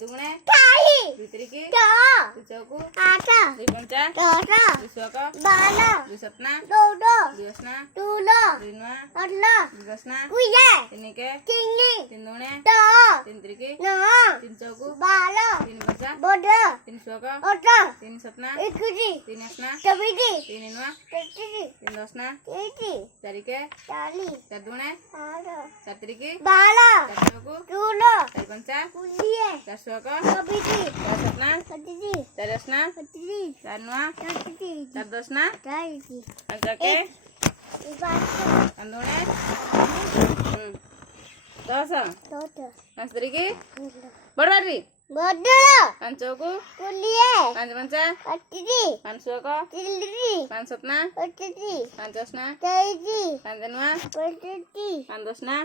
दुगुणे दुई चौकु दुई पंचा दुई सक दुई सपना दुई असना दुई नुआ दुई दसना तीन के तीन दुगुणे तीन त्रिकी तीन चौकु तीन पंचा तीन सक तीन सपना तीन असना तीन नुआ तीन दसना चार के चार दुगुणे चार त्रिकी चार चौकु चार पंचा चार सक चार सपना चार असना चार नुआ चार दसना पंचा के दुगुणे 10 पाँच त्रिकी बड़बाड़ी पाँच चौकु पाँच पंचा पाँच सक पाँच सपना पाँच असना पाँच नुआ पाँच दसना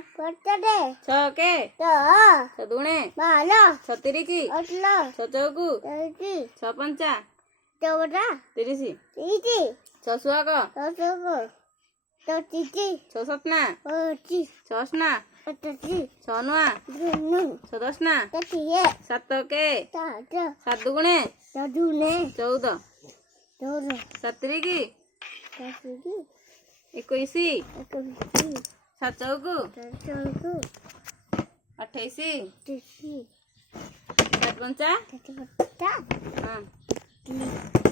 छ के छ दुगुणे छ त्रिकी छ चौकु छ पंचा 30 छ सुआक छ सपना छ असना छ नुआ छ दसना सात के सात दुगुणे 14 सात त्रिकी 21 सात चौकु 28 सात पंचा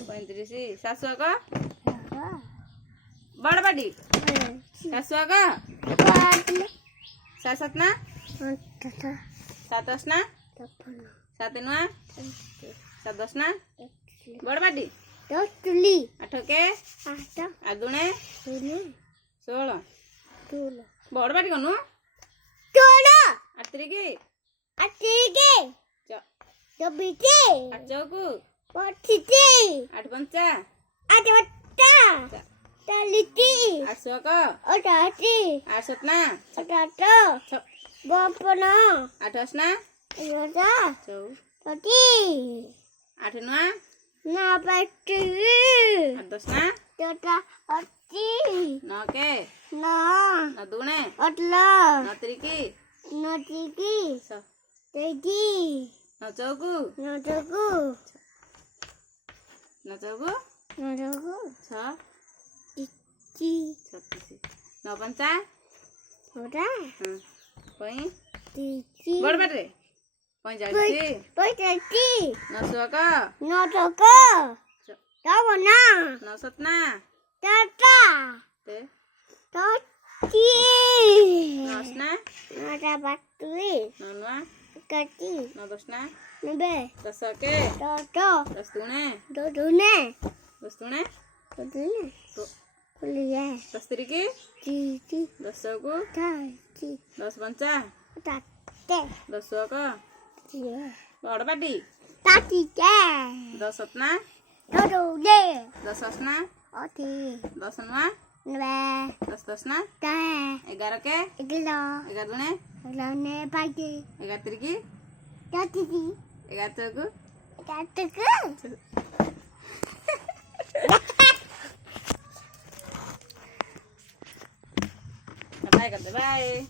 35 सात सुआक बड़बाड़ी सात सुआक सात सपना सात असना सात नुआ सात दसना बड़बाड़ी 8 के आठ दुगुणे 16 बड़बाड़ी कनु 8 त्रिकी आठ चौकु आठ पंचा आठ सुआक आठ सपना आठ असना आठ नुआ आठ दसना 9 के 9 दुगुणे 9 त्रिकी 9 चौकु 6 36 9 पंचा बड़बाड़ी 45 9 सुआक 9 सपना 9 असना 9 नुआ 9 दसना 10 के 10 दुगुणे 10 दुगुणे 10 त्रिकी 10 चौकु 10 पंचा 10 सुआक बड़बाड़ी 10 सपना 10 असना 10 नुआ 10 दसना 11 के 11 दुगुणे 11 त्रिकी 11 चौकु बाय करते बाय।